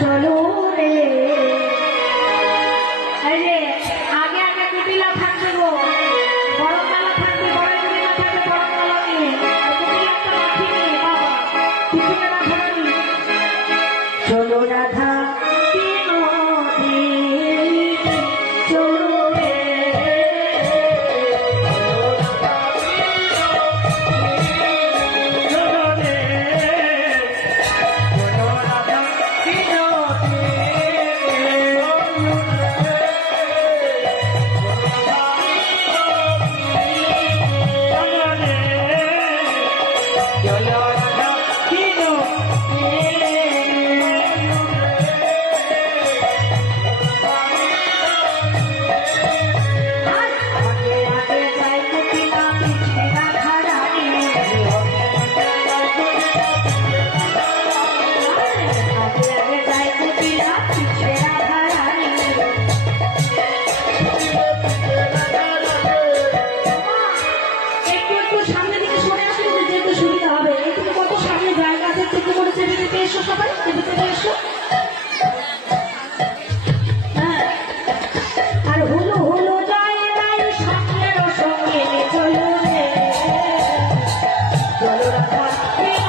চলো রে।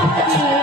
嗯。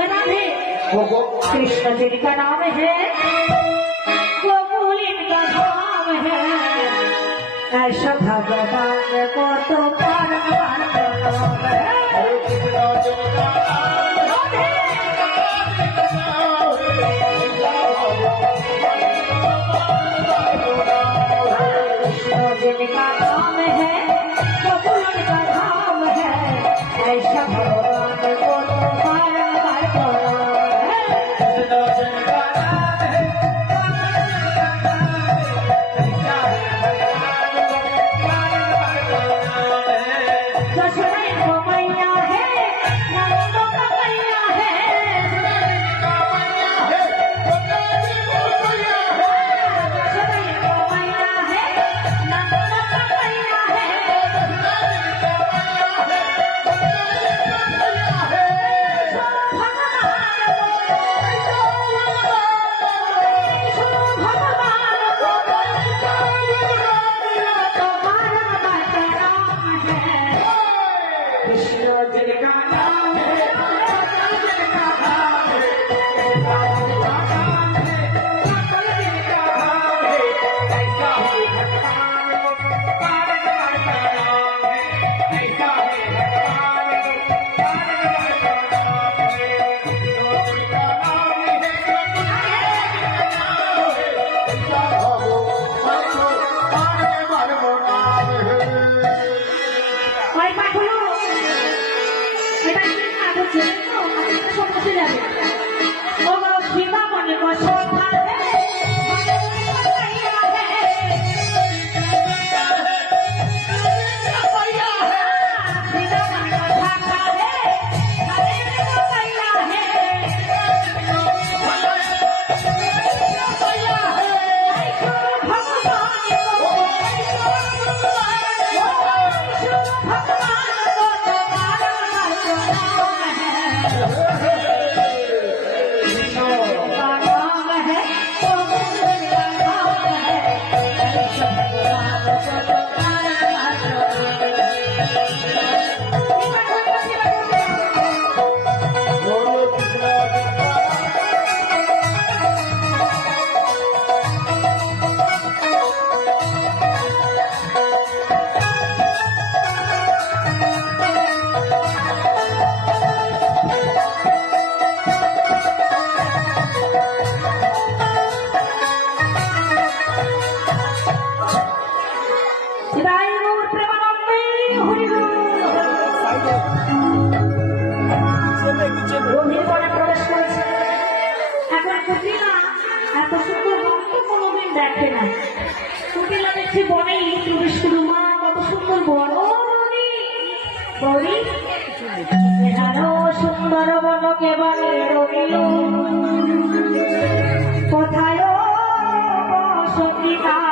का नाम वो कृष्ण जी का नाम है वो गोकुल इनका नाम है ऐसा भगवान को तो पार पार Tay nhất. যাচ্ছে বনে প্রবেশ করু মা কত সুন্দর বড় সুন্দর বনকে বনে রবিল কোথায় সত্যিকার